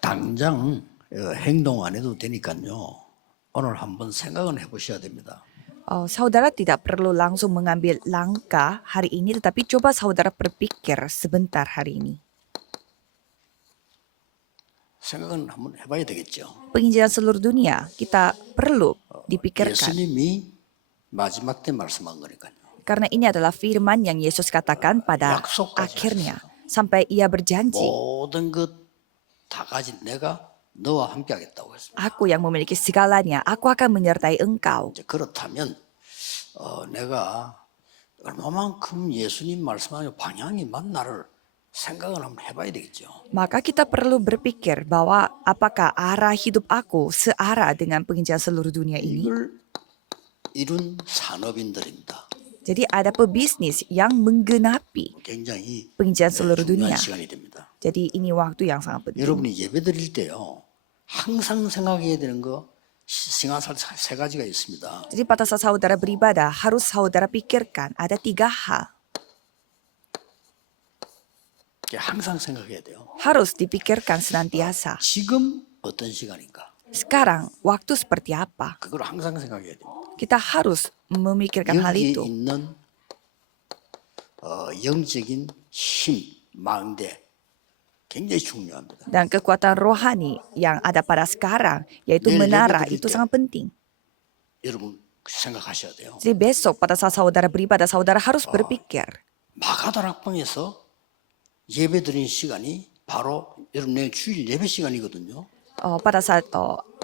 당장 행동 안 해도 되니까요. 오늘 한번 생각은 해보셔야 됩니다. Saudara tidak perlu langsung mengambil langkah hari ini, tetapi coba saudara berpikir sebentar hari ini. 생각은 한번 해봐야 되겠죠. Penginjilan seluruh dunia kita perlu dipikirkan. 예수님이 마지막 때 말씀한 거니까요. Karena ini adalah firman yang Yesus katakan pada akhirnya. Sampai ia berjanji, 모든 것 다 가진 내가 너와 함께 하겠다고 했습니다. aku yang memiliki segalanya, aku akan menyertai engkau. 이제 그렇다면 내가 얼마만큼 예수님 말씀하는 방향이 맞나를 생각을 한번 해봐야 되겠죠. Maka kita perlu berpikir bahwa apakah arah hidup aku searah dengan penginjilan seluruh dunia ini. 이걸 이룬 산업인들입니다. Jadi ada pebisnis yang menggenapi 굉장히 penginjilan seluruh dunia. 중요한 시간이 됩니다. Jadi ini waktu yang sangat penting. 여러분이 예배 드릴 때요. 항상 생각해야 되는 거 생각할 세 가지가 있습니다. Jadi pada saat saudara beribadah harus saudara pikirkan ada 3 hal. 항상 생각해야 돼요. Harus dipikirkan senantiasa. 지금 어떤 시간인가? Sekarang waktu seperti apa? 그걸 항상 생각해야 됩니다. Kita harus memikirkan hal 여기에 itu. 있는 영적인 힘, 망대 굉장히 중요합니다. Dan kekuatan rohani yang ada pada sekarang, yaitu Neil menara, David itu itu. sangat penting. 여러분 생각하셔야 돼요. Jadi besok pada saat saudara beribadah, saudara harus berpikir. 마가다락방에서 예배드린 시간이 바로 여러분 내일 주일 예배 시간이거든요. Pada saat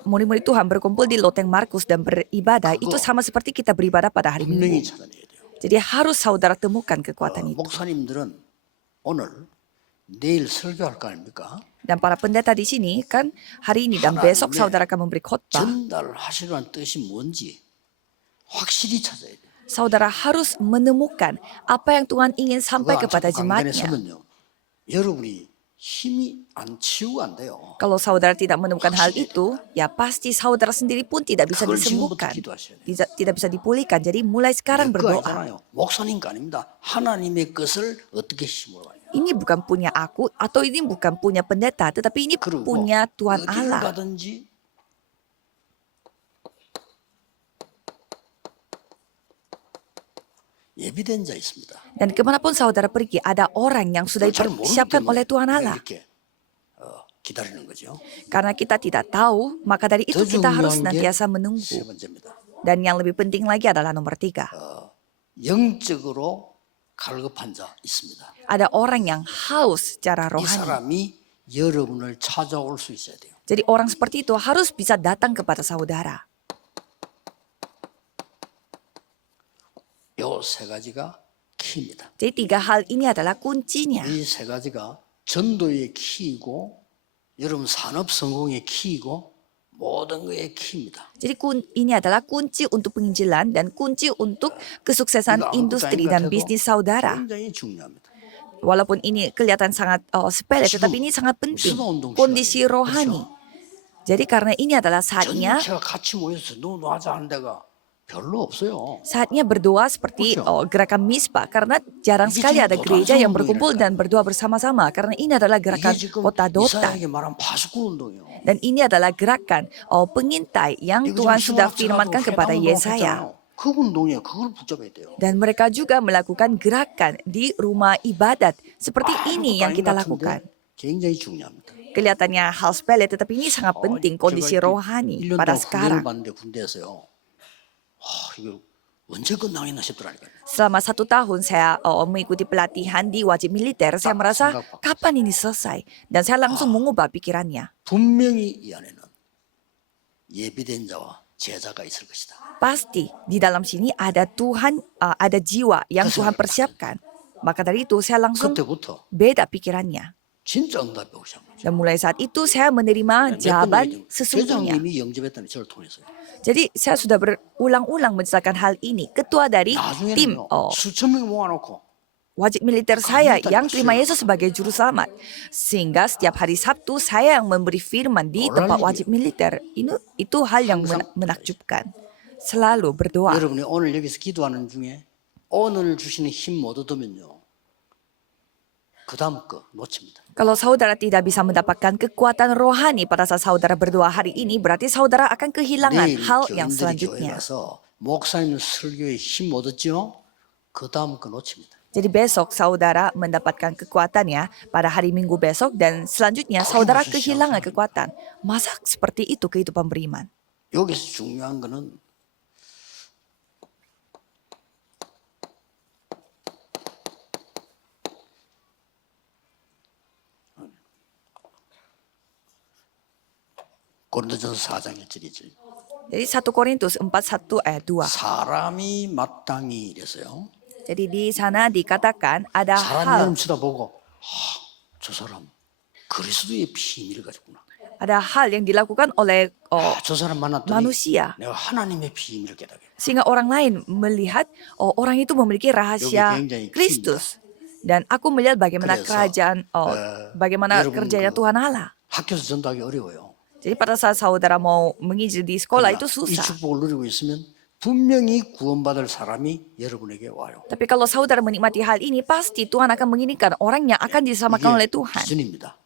murid-murid Tuhan berkumpul di Loteng Markus dan beribadah, itu sama seperti kita beribadah pada hari 분명히 Minggu. 찾아내야 돼요. Jadi harus saudara temukan kekuatan itu. 목사님들은 오늘 내일 설교할 거 아닙니까? Dan para pendeta di sini kan hari ini dan besok saudara akan memberi khotbah. 전달하시려는 뜻이 뭔지 확실히 찾아야 돼요. Saudara harus menemukan apa yang Tuhan ingin sampai 그거 kepada 안 강단에 jemaatnya. 서면요. 여러분이 힘이 안 치유가 안 돼요. Kalau saudara tidak menemukan hal itu, ya pasti saudara sendiri pun tidak bisa 그걸 지금부터 disembuhkan. 기도하셔야 돼요. Tidak bisa dipulihkan. Jadi mulai sekarang 내 거 berdoa. 아니잖아요. 목사님 거 아닙니다. 하나님의 것을 어떻게 힘으로 하냐. Ini bukan punya aku atau ini bukan punya pendeta, tetapi ini 그리고 punya Tuhan 어디를 Allah. 가든지 예비된 자 있습니다. Dan kemanapun saudara pergi, ada orang yang sudah 잘 모르기 dipersiapkan 때문에 oleh Tuhan 내가 Allah. 이렇게 기다리는 거죠. Karena kita tidak tahu, maka dari itu 더 kita harus 중요한 게 senantiasa 세 menunggu. 번째입니다. Dan yang lebih penting lagi adalah nomor 3. 영적으로 갈급한 자 있습니다. Ada orang yang haus secara 이 rohani. 사람이 여러분을 찾아올 수 있어야 돼요. Jadi orang seperti itu harus bisa datang kepada saudara. 요 세 가지가 키입니다. Jadi 3 hal ini adalah kuncinya. 이 세 가지가 전도의 키이고 여러분 산업 성공의 키이고 모든 거의 키입니다. Jadi ini adalah kunci untuk penginjilan dan kunci untuk kesuksesan 이거 아무것도 industri 아닌 것 dan 같아도 bisnis saudara. 굉장히 중요합니다. Walaupun ini kelihatan sangat sepele, tetapi ini sangat penting. Kondisi rohani. Jadi karena ini adalah saatnya 전체가 같이 모여서 노하자 하는 데가 별로 없어요. saatnya berdoa seperti gerakan misbah. Karena jarang sekali ada gereja yang berkumpul dan berdoa bersama-sama. Karena ini adalah gerakan 이게 지금 kota Dota. 이사야에게 말한 파수꾼 운동이에요. Dan ini adalah gerakan pengintai yang 이거 Tuhan 지금 sudah 신학자라도 firmankan kepada 회담 Yesaya. 운동했잖아요. 그 운동이에요. 그걸 붙잡아야 돼요. Dan mereka juga melakukan gerakan di rumah ibadat. Seperti ini yang kita lakukan. 굉장히 중요합니다. Kelihatannya hal sepele, tetapi ini sangat penting kondisi rohani pada sekarang. 봤는데 군대에서요. 이거 언제 끝나겠나 싶더라니까요. Selama 1 tahun saya mengikuti pelatihan di wajib militer, saya merasa kapan ini selesai? Dan saya langsung mengubah pikirannya. 분명히 이 안에는 예비된 자와 제자가 있을 것이다. Pasti di dalam sini ada Tuhan, ada jiwa yang Tuhan persiapkan. Maka dari itu saya langsung 그때부터 beda pikirannya. 진짜 응답이 오기 시작합니다. Dan mulai saat itu saya menerima jawaban sesungguhnya. 회장님이 영접했다는 저를 통해서요. Jadi saya sudah berulang-ulang menceritakan hal ini. Ketua dari tim 나중에는요. 수천 명 모아놓고 wajib militer saya yang terima Yesus sebagai juru selamat. Sehingga setiap hari Sabtu saya yang memberi firman di tempat wajib militer. Itu hal yang menakjubkan. Selalu berdoa. 여러분이 오늘 여기서 기도하는 중에 오늘 주시는 힘 못 얻으면요. 그 다음 거 놓칩니다. Kalau saudara tidak bisa mendapatkan kekuatan rohani pada saat saudara berdoa hari ini, berarti saudara akan kehilangan 내일 hal yang 교인들이 교회 selanjutnya. 가서 목사님 설교에 힘 얻었죠? 그 다음 거 놓칩니다. Jadi besok saudara mendapatkan kekuatannya pada hari Minggu besok dan selanjutnya saudara kehilangan kekuatan. Masa seperti itu kehidupan beriman? 여기서 중요한 거는 고린도전서 4장 1절이죠. Jadi 1 Korintus 4:1 ayat 2. 사람이 마땅히 이래서요. Jadi di sana dikatakan ada 사람이 hal, 여러분 쳐다보고 저 사람 그리스도의 비밀을 가졌구나. ada hal yang dilakukan oleh 저 사람 만났더니 manusia. 내가 하나님의 비밀을 깨닫게. Sehingga orang lain melihat orang itu memiliki rahasia 굉장히 Kristus. Dan aku melihat bagaimana 그래서, kerajaan, bagaimana 여러분 kerjanya 그 Tuhan Allah. 학교에서 전도하기 어려워요. Jadi pada saat saudara mau menginjil di sekolah itu 이 susah. 축복을 누리고 있으면 분명히 구원받을 사람이 여러분에게 와요. Tapi kalau saudara menikmati hal ini, pasti Tuhan akan mengirimkan orang yang akan diselamatkan oleh 이게 Tuhan. 기준입니다.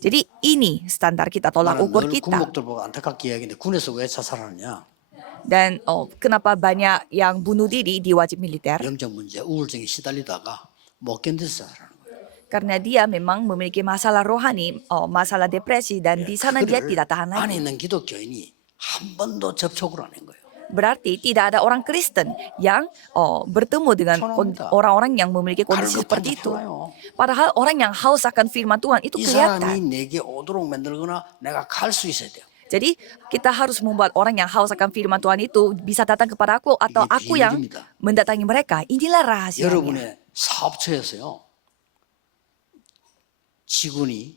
Jadi ini standar kita, tolak 나는 ukur 늘 kita. 군목들 보고 안타깝게 이야기했는데 군에서 왜 자살하느냐? Dan kenapa banyak yang bunuh diri di wajib militer? 영적 문제, 우울증에 시달리다가 못 견뎌서 자살하는 거예요. Karena dia memang memiliki masalah rohani, masalah depresi, dan di sana dia 그를 tidak tahan 안에 lagi. 있는 기독교인이 한 번도 접촉을 안 한 거예요. Berarti tidak ada orang Kristen yang bertemu dengan 천합니다. orang-orang yang memiliki kondisi 갈급한 seperti 자 itu. 편해요. Padahal orang yang haus akan firman Tuhan itu 이 kelihatan. 사람이 내게 오도록 만들거나 내가 갈 수 있어야 돼요. Jadi kita harus membuat orang yang haus akan firman Tuhan itu bisa datang kepada aku atau 이게 aku yang 비밀입니다. mendatangi mereka. Inilah rahasianya. 여러분의 사업처에서요. 직원이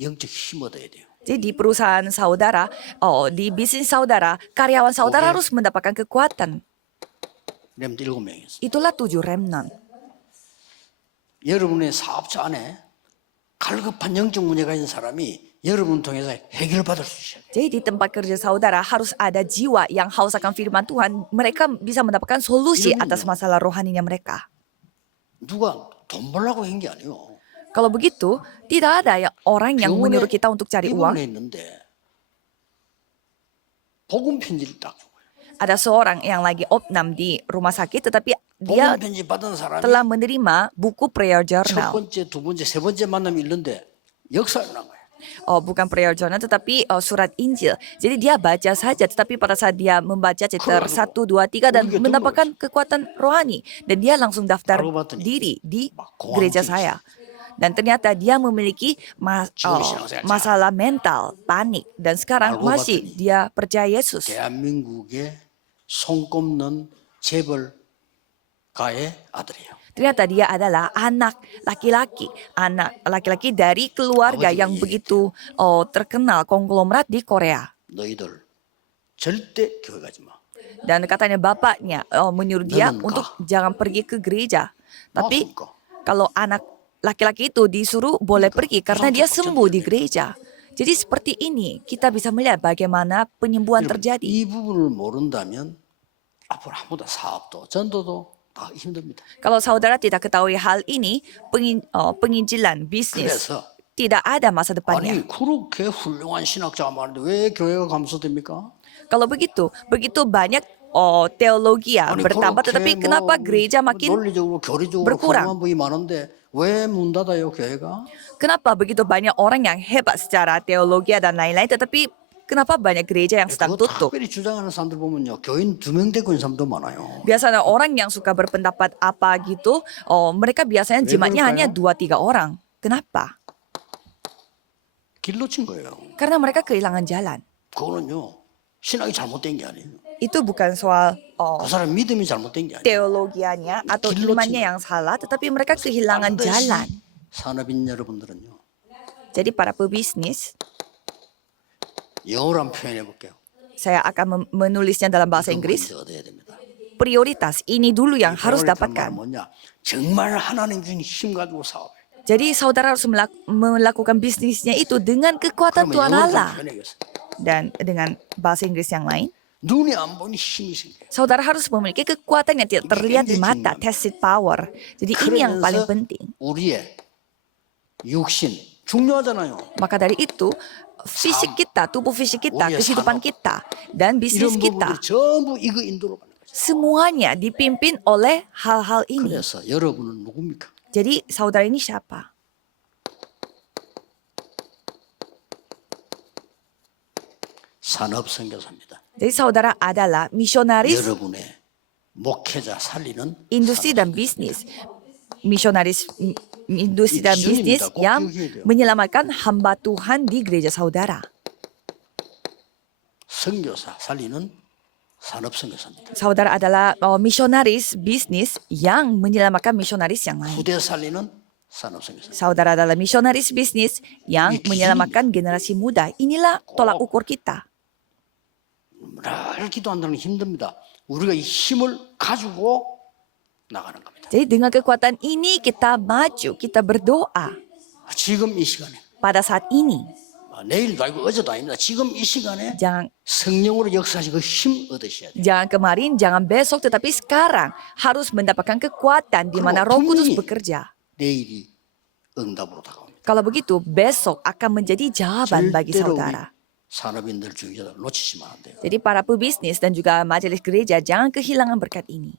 영적 힘 얻어야 돼요. Jadi di perusahaan saudara, di bisnis saudara, karyawan saudara Oke. harus mendapatkan kekuatan. 렘 7명이었어요. Itulah 7 remnant. 여러분의 사업처 안에 갈급한 영적 문제가 있는 사람이 여러분 통해서 해결받을 수 있어요. Jadi di tempat kerja saudara harus ada jiwa yang haus akan firman Tuhan. Mereka bisa mendapatkan solusi atas masalah rohaninya mereka. 누가 돈 벌라고 한 게 아니에요. Kalau begitu, tidak ada orang yang 병원에 menyuruh kita untuk cari uang. 입원해 있는데 복음 편지를 딱 준 거예요. Ada seorang yang lagi opnam di rumah sakit, tetapi dia 복음 편지 받은 사람이 telah menerima buku prayer 첫 journal. 번째, 두 번째, 세 번째 만남이 있는데 역사를 난 거예요. Bukan prayer journal, tetapi surat Injil. Jadi dia baca saja, tetapi pada saat dia membaca chapter 1, 2, 3 dan Begitu mendapatkan kekuatan rohani. Dan dia langsung daftar Algo batani. diri di Mak gereja koang saya. Dan ternyata dia memiliki masalah mental, panik. Dan sekarang Algo masih batani. dia percaya Yesus. 대한민국의 손꼽는 재벌가의 아들이에요. Ternyata dia adalah anak laki-laki dari keluarga 아버지가 yang begitu terkenal konglomerat di Korea. 너희들 절대 교회 가지 마. Dan katanya bapaknya menyuruh dia Namun untuk jangan pergi ke gereja. Tapi 맞습니까? kalau anak laki-laki itu disuruh boleh pergi karena dia sembuh di gereja. Jadi seperti ini kita bisa melihat bagaimana penyembuhan 여러분, terjadi. 이 부분을 모른다면 앞으로 아무도 사업도 전도도 다 힘듭니다. Kalau saudara tidak ketahui hal ini, penginjilan bisnis 그래서 tidak ada masa depannya. 아니 그렇게 훌륭한 신학자가 많은데 왜 교회가 감소됩니까? Kalau begitu banyak teologi 아니 bertambah, 그렇게 tetapi kenapa gereja makin 논리적으로 교리적으로 berkurang? 훌륭한 분이 많은데 왜 문 닫아요 교회가? Kenapa begitu banyak orang yang hebat secara teologi dan lain-lain, tetapi kenapa banyak gereja yang sedang 그거 tutup? 특별히 주장하는 사람들 보면요 교인 2명 되고 있는 사람도 많아요. Biasanya orang yang suka berpendapat apa gitu, mereka biasanya 왜 jemaatnya hanya 그럴까요? 2-3 orang. Kenapa? 길 놓친 거예요. Karena mereka kehilangan jalan. 그거는요 신학이 잘못된 게 아니에요. Itu bukan soal 그 사람 믿음이 잘못된 게 아니에요. teologianya atau 길로 imannya yang salah, tetapi mereka kehilangan jalan. 산업인 여러분들은요 Jadi para pebisnis, 영어로 한번 표현해 볼게요. saya akan menulisnya dalam bahasa 이거 Inggris. 먼저 얻어야 됩니다. Prioritas ini dulu yang harus 말은 dapatkan. 뭐냐? 정말 하나님 주신 힘 가지고 사업해. Jadi saudara harus melakukan bisnisnya itu dengan kekuatan 그러면 Tuhan 영어로 Allah. 좀 표현해야겠어요. Dan dengan bahasa Inggris yang lain, 눈이 안 보이는 힘이 생겨요. saudara harus memiliki kekuatan yang tidak terlihat di mata, 굉장히 tested power. Jadi ini yang paling 그러면서 penting. 우리의 육신, 중요하잖아요. Maka dari itu, fisik kita, tubuh fisik kita, kehidupan kita, dan bisnis 이런 kita, 부분들이 전부 이거 인도로 가는 거죠. semuanya dipimpin oleh hal-hal ini. 그래서 여러분은 누굽니까? Jadi saudara ini siapa? 산업 선교사입니다. Jadi saudara adalah misionaris 여러분의 목회자 살리는 industri dan bisnis. Misionaris industri dan bisnis 기준입니다. 꼭 yang 기억해야 돼요. menyelamatkan hamba Tuhan di gereja saudara. 선교사 살리는 산업 선교사입니다. Saudara adalah misionaris bisnis yang menyelamatkan misionaris yang lain. 후대 살리는 산업 선교사. Saudara adalah misionaris bisnis yang menyelamatkan generasi muda. Inilah tolak ukur kita. 늘 기도한다는 게 힘듭니다. 우리가 이 힘을 가지고 나가는 겁니다. Jadi dengan kekuatan ini kita maju, kita berdoa 지금 이 시간에 pada saat ini. 내일도 아니고 어제도 아닙니다. 지금 이 시간에 Jangan 성령으로 역사하시고 힘 얻으셔야 돼요. jangan kemarin, jangan besok, tetapi sekarang harus mendapatkan kekuatan di mana Roh Kudus bekerja. 내일이 응답으로 다가옵니다. Kalau begitu, besok akan menjadi jawaban bagi 절대로 우리 saudara. 산업인들 중재자들 놓치시면 안 돼요. Jadi para pebisnis dan juga majelis gereja jangan kehilangan berkat ini.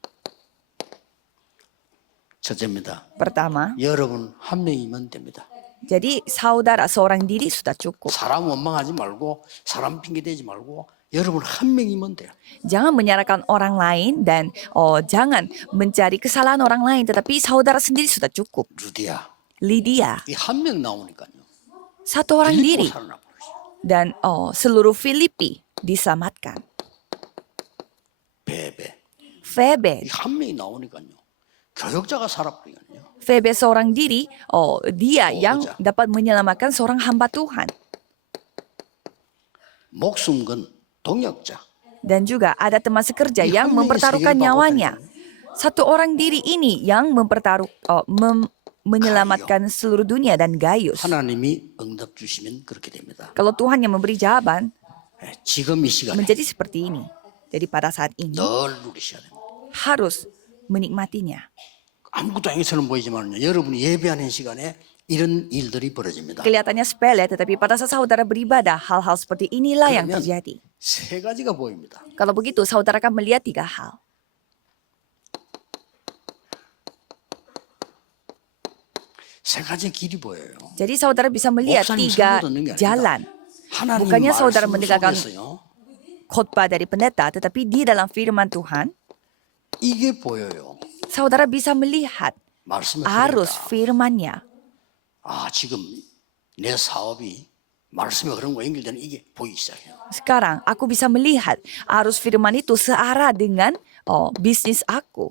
첫째입니다. Pertama, 여러분 한 명이면 됩니다. jadi saudara seorang diri sudah cukup. 사람 원망하지 말고 사람 핑계대지 말고 여러분 한 명이면 돼요. Jangan menyalahkan orang lain dan jangan mencari kesalahan orang lain, tetapi saudara sendiri sudah cukup. 루디아 Lydia, 이 한 명 나오니까요. satu orang 믿고 diri 살아나 버리죠. dan seluruh Filipi diselamatkan. 베베 Febe, 이 한 명이 나오니까요. 교역자가 살아버리거든요. Febe seorang diri, dia yang dapat menyelamatkan seorang hamba Tuhan. 목숨건 동역자. Dan juga ada teman sekerja yang mempertaruhkan nyawanya. Satu orang diri ini yang menyelamatkan seluruh dunia dan Gaius. 하나님이 응답 주시면 그렇게 됩니다. Kalau Tuhan yang memberi jawaban, 지금 이 시간에 menjadi seperti ini. Jadi pada saat ini 늘 누리셔야 됩니다. harus menikmatinya. 아무것도 아니처럼 보이지만요. 여러분이 예배하는 시간에 이런 일들이 벌어집니다. Kelihatannya sepele, tetapi pada saat saudara beribadah, hal-hal seperti inilah yang 그러면 terjadi. 세 가지가 보입니다. Kalau begitu, saudara akan melihat 3 hal. 세 가지 길이 보여요. Jadi saudara bisa melihat 목사님 3 설교 듣는 게 아닙니다. jalan. 하나님 Bukannya saudara 말씀 mendengarkan 속에서요. khotbah dari pendeta, tetapi di dalam firman Tuhan, 이게 보여요. saudara bisa melihat 말씀의 arus 흐름이다. firman-Nya. 아, 지금 내 사업이 말씀에 흐름과 연결되는 이게 보이기 시작해요. Sekarang aku bisa melihat arus firman itu searah dengan bisnis aku.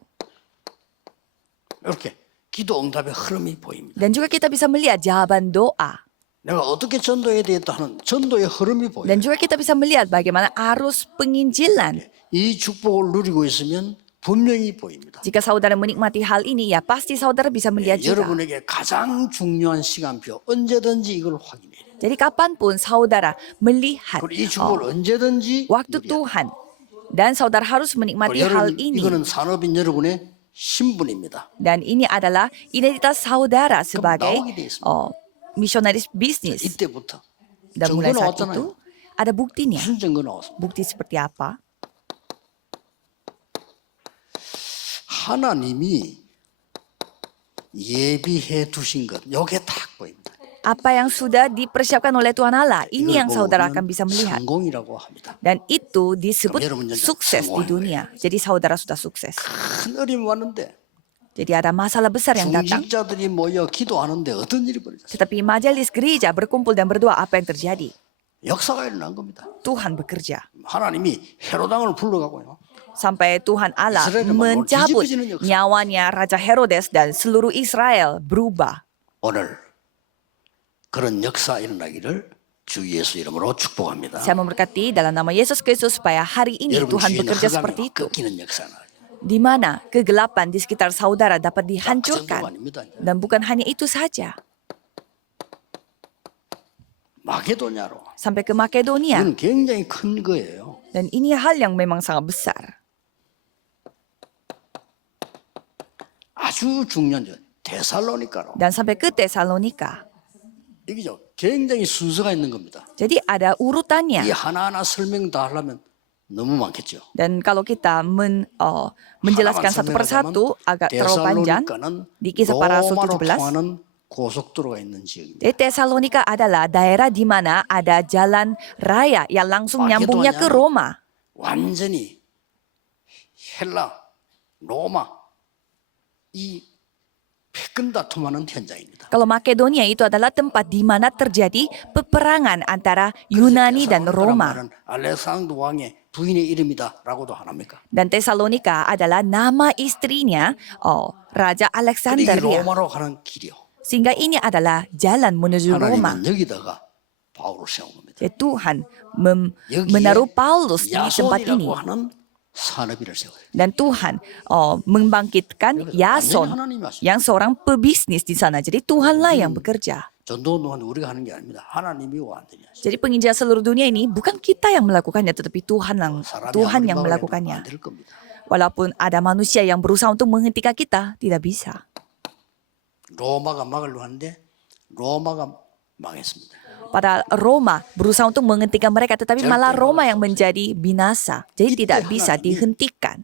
이렇게 기도 응답의 흐름이 보입니다. Dan juga kita bisa melihat jawaban doa. 내가 어떻게 전도해야 되겠다 하는 전도의 흐름이 보여요. Dan juga kita bisa melihat bagaimana arus penginjilan. 이 축복을 누리고 있으면 분명히 보입니다. Jika saudara menikmati hal ini, ya pasti saudara bisa melihat juga. 여러분에게 가장 중요한 시간표 언제든지 이걸 확인해야 돼요. Jadi kapanpun saudara melihat 그리고 이 축복을 언제든지 waktu 누려야 돼요. Tuhan, dan saudara harus menikmati hal ini. 이거는 산업인 여러분의 신분입니다. Dan ini adalah identitas saudara sebagai 나오게 돼 있습니다. misionaris bisnis. 이때부터 Dan 증거 mulai saat 나왔잖아요. itu ada buktinya. 무슨 증거 나왔습니까? Bukti seperti apa? 하나님이 예비해 두신 것, 요게 딱 보입니다. Apa yang sudah dipersiapkan oleh Tuhan Allah, ini yang 이걸 saudara 보면 akan bisa melihat. 성공이라고 합니다. Dan itu disebut 여러분 이제 sukses di 성공한 dunia. Jadi saudara sudah sukses. 큰 어려움이 왔는데 Jadi ada masalah besar yang datang. 중직자들이 모여 기도하는데 어떤 일이 벌어졌어요? Tetapi majelis gereja berkumpul dan berdoa, apa yang terjadi? 역사가 일어난 겁니다. Tuhan bekerja. 하나님이 헤로당을 불러가고요. Sampai Tuhan Allah Israel memang mencabut 뒤집어지는 역사. nyawanya Raja Herodes dan seluruh Israel berubah. 오늘 그런 역사 일어나기를 주 예수 이름으로 축복합니다. Saya memberkati dalam nama Yesus Kristus supaya hari ini 여러분 Tuhan 주위에 있는 bekerja 흑암이 seperti itu. 꺾이는 역사나 Di mana kegelapan di sekitar saudara dapat 그 정도가 dihancurkan. 아닙니다. Dan bukan hanya itu saja. 마케도냐로 Sampai ke Makedonia. 이건 굉장히 큰 거예요. Dan ini hal yang memang sangat besar. 아주 중요한 점 데살로니카로 Dan sampai ke Tesalonika. 이게죠. 굉장히 순서가 있는 겁니다. Jadi ada urutannya. 이 하나하나 설명 다 하려면 너무 많겠죠. Dan kalau kita menjelaskan satu persatu agak terlalu panjang. Di kisah para Rasul 로마로 17. 통하는 고속도로가 있는 지역입니다. Jadi Tesalonika adalah daerah di mana ada jalan raya yang langsung nyambungnya ke Roma. 완전히 헬라, 로마 이 패권 다툼하는 현장입니다. Kalau Makedonia itu adalah tempat di mana terjadi peperangan antara Yunani dan Roma. 알렉산더 왕의 부인의 이름이다라고도 하나입니까? Dan Tesalonika adalah nama istrinya, Raja 이 Alexanderia. 로마로 가는 길이요. Sehingga ini adalah jalan menuju Roma. 하나님은 여기다가 바울을 세운 겁니다. Jadi Tuhan menaruh Paulus di tempat ini. 야손이라고 하는 산업인을 세워요. Dan Tuhan membangkitkan Yason yang seorang pebisnis di sana. Jadi Tuhanlah yang bekerja. 전도운동은 우리가 하는 게 아닙니다. 하나님이 완전히 하시죠. Jadi penginjilan seluruh dunia ini bukan kita yang melakukannya, tetapi Tuhan yang melakukannya. 될 겁니다. Walaupun ada manusia yang berusaha untuk menghentikan kita, tidak bisa. 로마가 막으려고 하는데 로마가 망했습니다. Padahal Roma berusaha untuk menghentikan mereka, tetapi malah Roma yang menjadi binasa. Jadi tidak bisa dihentikan.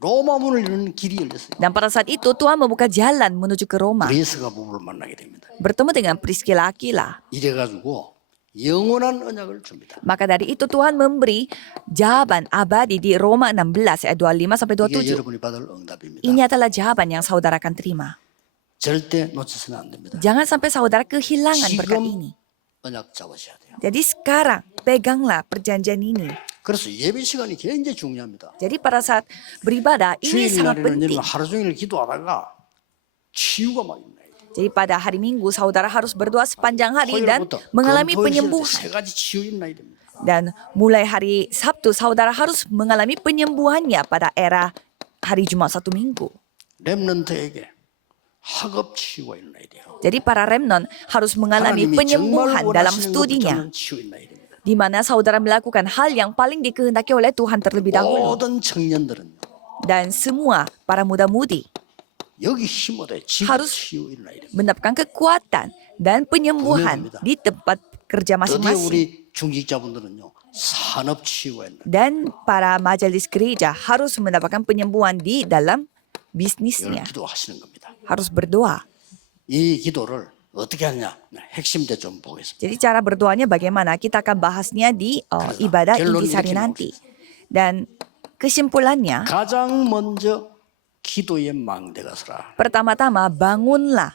로마 문을 여는 길이 열렸어요. Dan pada saat itu Tuhan membuka jalan menuju ke Roma. 그레스가 부부를 만나게 됩니다. Bertemu dengan Priscilla Aquila. 이래가지고 영원한 언약을 줍니다. Maka dari itu Tuhan memberi jawaban abadi di Roma 16 ayat 25 sampai 이게 27. 여러분이 받을 응답입니다. Ini adalah jawaban yang saudara akan terima. 절대 놓치서는 안 됩니다. Jangan sampai saudara kehilangan berkat ini. 언약 잡으셔야 돼요. Jadi sekarang peganglah perjanjian ini. 그래서 예배 시간이 굉장히 중요합니다. Jadi pada saat beribadah ini sangat 주일날에는 penting. 여러분 하루 종일 기도하다가 치유가 막 있나요? Jadi pada hari Minggu saudara harus berdoa sepanjang hari dan mengalami penyembuhan. 세 가지 치유 있나야 됩니다. Dan mulai hari Sabtu saudara harus mengalami penyembuhannya pada era hari Jumat satu minggu. 렘넌트에게 학업 치유가 일어나야 돼요. Jadi para remnon harus mengalami 하나님이 정말 penyembuhan dalam 원하시는 것 studinya. 붙잡는 치유 일어나야 됩니다. Di mana saudara melakukan hal yang paling dikehendaki oleh Tuhan terlebih dahulu. 모든 청년들은요. Dan semua para muda-mudi 여기 힘 얻어야 지금 harus 치유 일어나야 됩니다. mendapatkan kekuatan dan penyembuhan di tempat kerja 드디어 masing-masing. 우리 중직자분들은요. 산업 치유가 있나. Dan para majelis gereja harus mendapatkan penyembuhan di dalam 이걸 bisnisnya. 기도하시는 겁니다. Harus berdoa. 이 기도를 어떻게 하냐? 핵심대 좀 보겠습니다. Jadi cara berdoanya bagaimana? Kita akan bahasnya di ibadah intisari nanti. Dan kesimpulannya, 가장 먼저 기도의 망대가 서라. pertama-tama bangunlah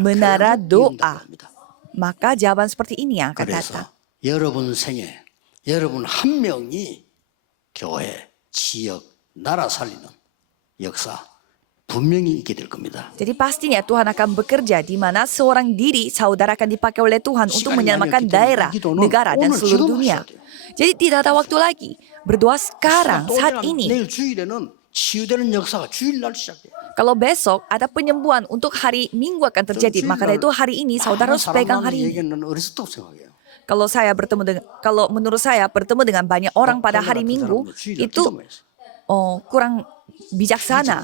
menara doa. 합니다. Maka jawaban seperti ini yang akan datang. 그래서 여러분 생에 여러분 한 명이 교회, 지역, 나라 살리는 역사 분명히 있게 될 겁니다. Jadi pastinya Tuhan akan bekerja di mana seorang diri saudara akan dipakai oleh Tuhan untuk menyelamatkan daerah, negara, dan seluruh dunia. Jadi tidak ada waktu lagi. Berdoa sekarang, saat ini. 내일 주일에는 치유되는 역사가 주일날 시작돼요. Kalau besok ada penyembuhan untuk hari Minggu akan terjadi, maka dari itu hari ini saudara harus pegang hari ini. 얘기는 어리석다고 생각해요. Kalau menurut saya bertemu dengan banyak orang pada hari Minggu itu kurang bijaksana.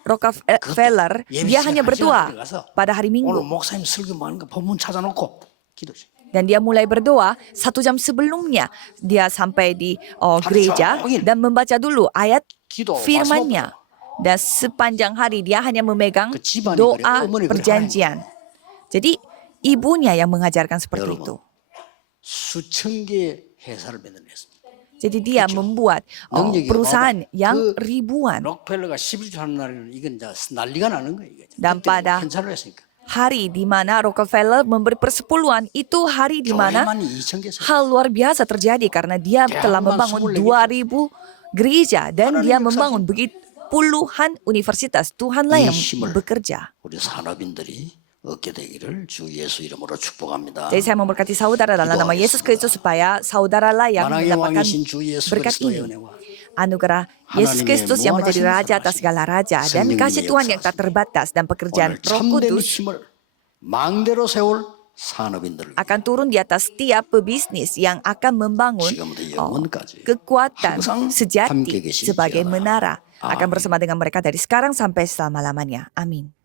Rockefeller dia hanya berdoa pada hari 오늘 Minggu 목사님 설교하는 거 본문 찾아놓고 기도시. dan dia mulai berdoa 1 jam sebelumnya dia sampai di gereja dan membaca dulu ayat firman-Nya dan sepanjang hari dia hanya memegang doa perjanjian. Jadi ibunya yang mengajarkan seperti itu. 수천 개의 회사를 만들었습니다. Jadi dia membuat perusahaan yang ribuan. 록펠러가 11조 하는 날에는 이건 이제 난리가 나는 거예요. 이게. Dan 그때 pada 괜찮을 했으니까. hari di mana Rockefeller memberi persepuluhan, itu hari di mana 교회만이 2천 개 서. hal luar biasa terjadi karena dia telah membangun 2.000 gereja dan dia membangun begitu puluhan universitas. Tuhanlah yang bekerja. 우리 산업인들이 얻게 되기를 주 예수 이름으로 축복합니다. Jadi saya memberkati saudara dalam nama Yesus Kristus supaya saudaralah yang 만왕의 mendapatkan 왕이신 주 예수 berkat 그리스도의 ini. 은혜와 Anugerah Yesus Kristus yang menjadi Raja atas segala raja dan kasih Tuhan yang tak terbatas dan pekerjaan 오늘 Roh 참된 Kudus 힘을 망대로 세울 산업인들을 akan turun di atas setiap pebisnis yang akan membangun 지금부터 영원까지 kekuatan 항상 sejati 함께 계실지어다. sebagai menara akan 아멘. bersama dengan mereka dari sekarang sampai selama-lamanya. Amin.